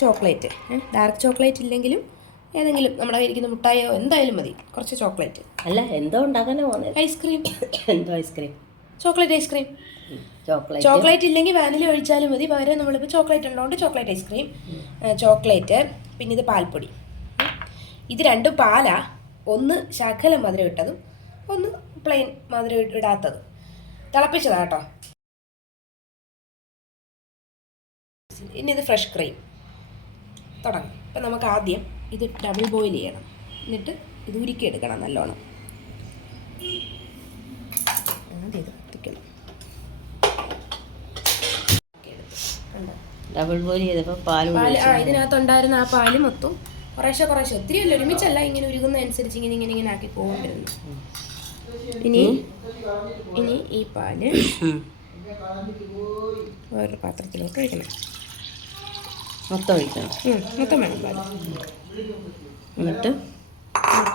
Chocolate, dark chocolate ഇല്ലെങ്കിലും ഏതെങ്കിലും നമ്മുടെ ഇരിക്കുന്ന മുട്ടായോ എന്തായാലും മതി. കുറച്ച് ചോക്ലേറ്റ്. അല്ല എന്തോ ഉണ്ടാക്കാനോ പോകുന്നത്. ഐസ്ക്രീം. എന്തോ ഐസ്ക്രീം? Chocolate ice cream. ചോക്ലേറ്റ് ഇല്ലെങ്കിൽ വാനില ഒഴിച്ചാലും മതി. പകരം നമ്മളിപ്പോൾ ചോക്ലേറ്റ് ഉള്ളതുകൊണ്ട് ചോക്ലേറ്റ് ഐസ്ക്രീം. ചോക്ലേറ്റ്, പിന്നെ ഇത് പാൽപ്പൊടി. ഇത് രണ്ടും പാലാ. ഒന്ന് ശകലം മധുരം ഇട്ടതും ഒന്ന് പ്ലെയിൻ മധുരം ഇടാത്തതും. തിളപ്പിച്ചതാ കേട്ടോ. ഇനി ഇത് ഫ്രഷ് ക്രീം. തുടങ്ങും. ഇപ്പം നമുക്ക് ആദ്യം ഇത് ഡബിൾ ബോയിൽ ചെയ്യണം. എന്നിട്ട് ഇത് ഉരുക്കിയെടുക്കണം നല്ലോണം. ആദ്യം ഇത് തിക്കണം. ഡബിൾ ബോയിൽ ചെയ്തപ്പോൾ പാല് ഇതിനകത്തുണ്ടായിരുന്ന ആ പാല് മൊത്തം കുറേശ്ശെ ഒത്തിരിയല്ല, ഒരുമിച്ചല്ല, ഇങ്ങനെ ഉരുകുന്ന അനുസരിച്ച് ഇങ്ങനെ ആക്കി പോകണ്ടിരുന്നു. ഇനി ഈ പാല് വേറൊരു പാത്രത്തിലോട്ട് ഒഴിക്കണം. മൊത്തം വേണം പാല്. എന്നിട്ട്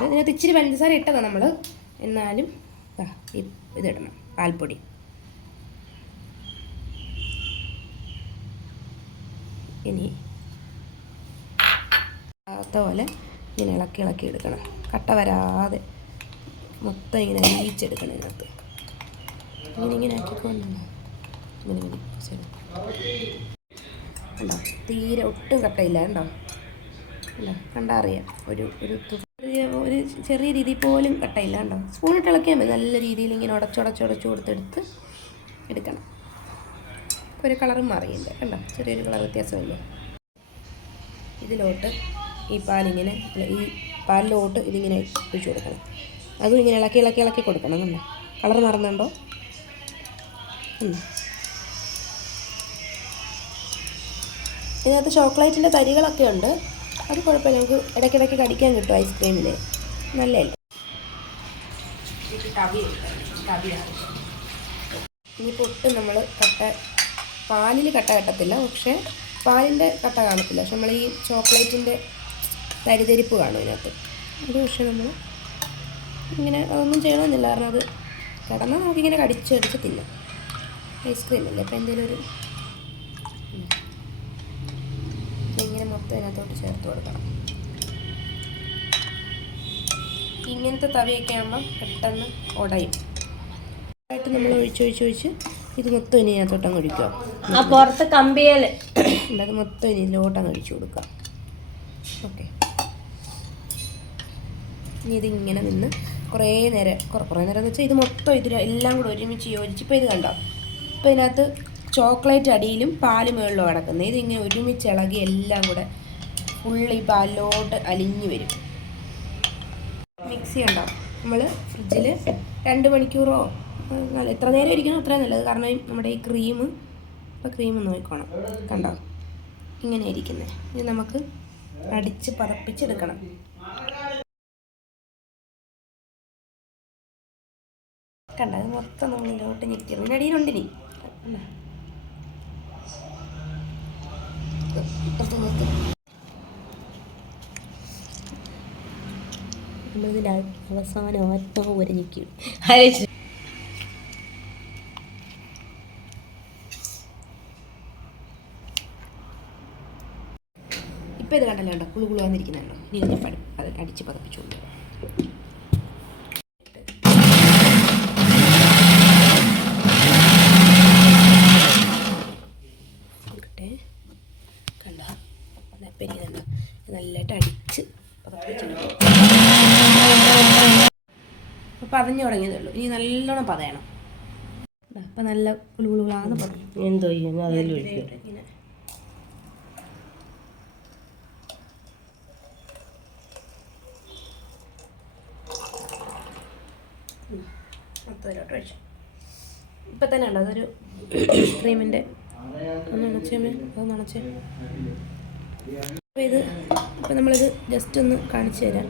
ഇതിനകത്ത് ഇച്ചിരി പഞ്ചസാര ഇട്ടതാണ് നമ്മൾ. എന്നാലും ഇതിടണം, പാൽപ്പൊടി. ഇനി പോലെ ഇങ്ങനെ ഇളക്കി എടുക്കണം. കട്ട വരാതെ മൊത്തം ഇങ്ങനെ അരിയിച്ചെടുക്കണം. ഇതിനകത്ത് ഇങ്ങനെ ആക്കിക്കൊണ്ടോ. കണ്ടോ, തീരെ ഒട്ടും കട്ടയില്ല. കണ്ടോ, കണ്ടാ അറിയാം. ഒരു ചെറിയ രീതിയിൽ പോലും കട്ടയില്ല. കണ്ടോ, സ്പൂണിട്ട് ഇളക്കിയാൽ മതി. നല്ല രീതിയിൽ ഇങ്ങനെ ഉടച്ചുടച്ച് കൊടുത്തെടുത്ത് എടുക്കണം. ഒരു കളറും മാറിയില്ല. കണ്ടോ, ചെറിയൊരു കളർ വ്യത്യാസമില്ലേ. ഇതിലോട്ട് ഈ പാലിലോട്ട് ഇതിങ്ങനെ ഒഴിച്ച് കൊടുക്കണം. അതും ഇങ്ങനെ ഇളക്കി കൊടുക്കണം. കണ്ടോ, കളർ മാറുന്നുണ്ടോ? ഇതിനകത്ത് ചോക്ലേറ്റിൻ്റെ തരികളൊക്കെ ഉണ്ട്. അത് കുഴപ്പമില്ല, നമുക്ക് ഇടയ്ക്കിടയ്ക്ക് കടിക്കാൻ കിട്ടും ഐസ്ക്രീമിൽ. നല്ലതല്ലേ. ഇനിയിപ്പോൾ ഒട്ടും നമ്മൾ പാലിൽ കട്ട കെട്ടത്തില്ല. പക്ഷേ പാലിൻ്റെ കട്ട കാണത്തില്ല. പക്ഷെ നമ്മൾ ഈ ചോക്ലേറ്റിൻ്റെ തരിതരിപ്പ് കാണും ഇതിനകത്ത്. അത് പക്ഷേ നമ്മൾ ഇങ്ങനെ അതൊന്നും ചെയ്യണമെന്നില്ല. കാരണം അത് കിടന്നാൽ നമുക്കിങ്ങനെ കടിച്ച് തിന്നാം. ഐസ്ക്രീം അല്ലേ. അപ്പോൾ എന്തെങ്കിലും ഇങ്ങനെ മൊത്തം ഇതിനകത്തോട്ട് ചേർത്ത് കൊടുക്കണം. ഇങ്ങനത്തെ തവിയൊക്കെ ആകുമ്പം പെട്ടെന്ന് ഉടയും. ആയിട്ട് നമ്മൾ ഒഴിച്ച് ഇത് മൊത്തം ഇനി ഇതിനകത്തോട്ടങ്ങ് ഒഴിക്കുക. പുറത്ത് കമ്പിയൽ അത് മൊത്തം ഇനി ഇതിലോട്ടങ്ങ് ഒഴിച്ചു കൊടുക്കുക. ഓക്കെ. ഇനി ഇതിങ്ങനെ നിന്ന് കുറേ നേരം എന്ന് വെച്ചാൽ ഇത് മൊത്തം എല്ലാം കൂടെ ഒരുമിച്ച് യോജിച്ച്. ഇപ്പോൾ ഇത് കണ്ടോ, ഇപ്പോൾ ഇതിനകത്ത് ചോക്ലേറ്റ് അടിയിലും പാല് മുകളിലും കിടക്കുന്നത്. ഇതിങ്ങനെ ഒരുമിച്ച് ഇളകി എല്ലാം കൂടെ ഫുള്ള് ഈ പാലിലോട്ട് അലിഞ്ഞു വരും. മിക്സി ഉണ്ടോ, നമ്മൾ ഫ്രിഡ്ജിൽ 2 മണിക്കൂറോ എത്ര നേരം ഇരിക്കണം അത്രയും നല്ലത്. കാരണം നമ്മുടെ ഈ ക്രീം നോക്കണം. കണ്ടോ, ഇങ്ങനെ ഇരിക്കുന്നത്. ഇത് നമുക്ക് അടിച്ച് പതപ്പിച്ചെടുക്കണം. കണ്ടോ, അത് മൊത്തം നമ്മളിലോട്ട് ഞെക്കിയത്. ഇതിൻ്റെ അടിയിലുണ്ടിനി. നമ്മളിതിൻ്റെ അവസാനം ഏറ്റവും വരെ ഞെക്കിയും. ഇപ്പോൾ ഇത് കണ്ടല്ലോ, ഉണ്ടോ കുളു വന്നിരിക്കുന്നുണ്ടോ. ഇനി ഇതിനെ അടിച്ച് പതപ്പിച്ചുകൊണ്ട് നല്ലതായിട്ട് അടിച്ച് പതപ്പിച്ചെടുക്കും. അപ്പോൾ പതഞ്ഞു തുടങ്ങിയതേ ഉള്ളൂ. ഇനി നല്ലോണം പതയണം. അപ്പം നല്ല കുളുകുളാന്ന് പറഞ്ഞു. എന്തോ അതിലൊഴിക്കും. ഇങ്ങനെ മൊത്തത്തിലോട്ട് ഒഴിച്ചു. ഇപ്പം തന്നെ ഉണ്ടോ അതൊരു ക്രീമിൻ്റെ ഒന്ന് നനച്ചേ. അപ്പോൾ ഇപ്പം നമ്മളിത് ജസ്റ്റ് ഒന്ന് കാണിച്ചു തരാം.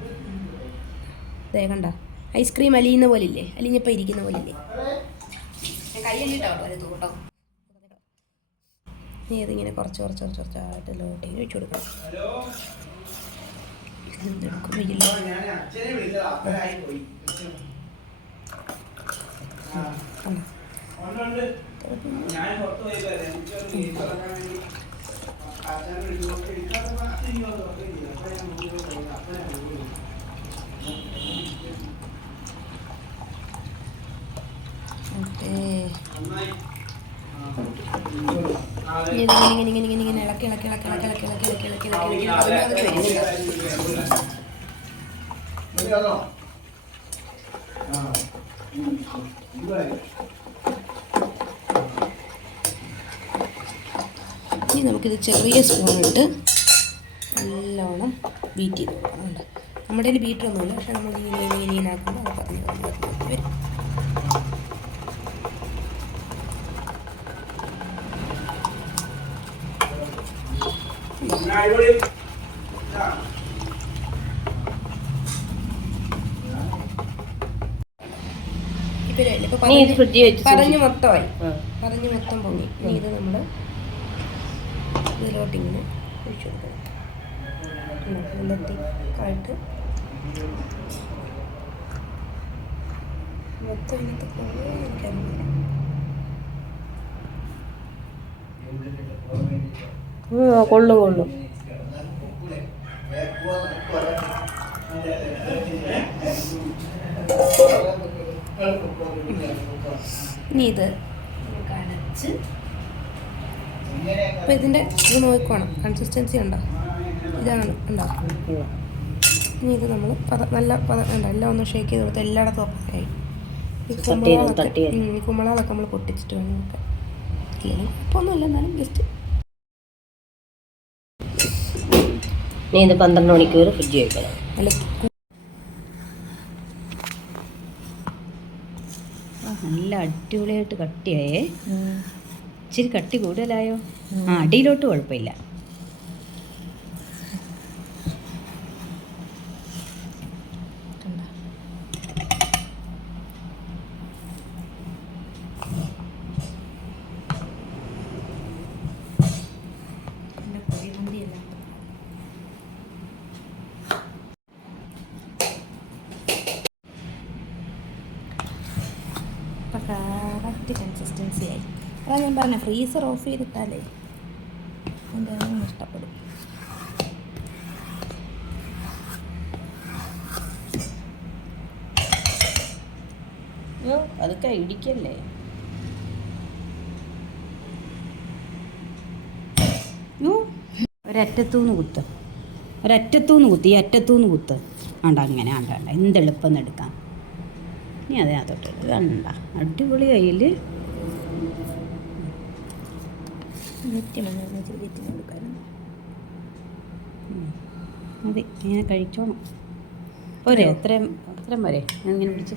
അതേ കണ്ട ഐസ്ക്രീം അലിയുന്ന പോലെ ഇല്ലേ, അലിഞ്ഞപ്പോൾ ഇരിക്കുന്ന പോലെ ഇല്ലേ. കയ്യല്ലിട്ടോ കേട്ടോ. ഇനി ഇതിങ്ങനെ കുറച്ചായിട്ട് ലോട്ടിങ്ങനെ വെച്ച് കൊടുക്കണം. ഓക്കേ. ഇങ്ങനെ ഇളക്കി പതിനാറ് വരും. ഇനി നമുക്കിത് ചെറിയ സ്പൂണിട്ട് നല്ലോണം ബീറ്റ് ചെയ്ത് കൊടുക്കണം. നമ്മുടെ കയ്യിൽ ബീറ്ററൊന്നുമില്ല, പക്ഷെ നമ്മൾ ഇങ്ങനെ ആക്കുമ്പോൾ അത് പറഞ്ഞ് വരും. ഇപ്പൊ പറഞ്ഞു മൊത്തമായി, പറഞ്ഞു മൊത്തം പൊങ്ങി. ഇനി ഇത് നമ്മൾ ഇതിലോട്ട് ഇങ്ങനെ ഒഴിച്ചു കൊടുക്കണം. വെള്ളത്തിക്കായിട്ട് മൊത്തം ഇങ്ങനത്തെ എനിക്കറിയില്ല. കൊള്ളും. ഇനി ഇത് നമുക്ക് അടച്ച് അപ്പം ഇതിൻ്റെ ഇത് നോക്കണം, കൺസിസ്റ്റൻസി ഉണ്ടോ, ഇതാണ് ഉണ്ടോ. ഇനി ഇത് നമ്മൾ നല്ല ഉണ്ടോ എല്ലാം ഒന്ന് ഷേക്ക് ചെയ്ത് കൊടുത്ത് എല്ലായിടത്തും ഒപ്പമായി. ഈ കുമ്പളകളൊക്കെ നമ്മൾ പൊട്ടിച്ചിട്ട് വേണം നോക്കാം. ഇല്ലെങ്കിൽ ഇപ്പോൾ ഒന്നുമില്ല, എന്നാലും ജസ്റ്റ്. നീ ഇത് 12 മണിക്കൂർ ഫ്രിഡ്ജ് വയ്ക്കണം. നല്ല അടിപൊളിയായിട്ട് കട്ടിയായേ. ഇച്ചിരി കട്ടി കൂടുതലായോ? അടിയിലോട്ട് കുഴപ്പമില്ല. കറക്റ്റ് കൺസിസ്റ്റൻസി ആയി. അതാ ഞാൻ പറഞ്ഞ ഫ്രീസർ ഓഫ് ചെയ്തിട്ടാലേ എൻ്റെ അതൊന്നും ഇഷ്ടപ്പെടും. അതൊക്കെ ഇടിക്കല്ലേ. ഒരറ്റത്തൂന്ന് കുത്ത്, ഈ അറ്റത്തൂന്ന് കുത്ത്. അങ്ങനെ എന്തെളുപ്പം എടുക്കാം. ഇനി അതിനകത്തോട്ട് കണ്ട അടിപൊളി കയ്യിൽ മതി. ഇങ്ങനെ കഴിച്ചോണം. പോരെ? അത്രയും വരെ ഇങ്ങനെ പിടിച്ച്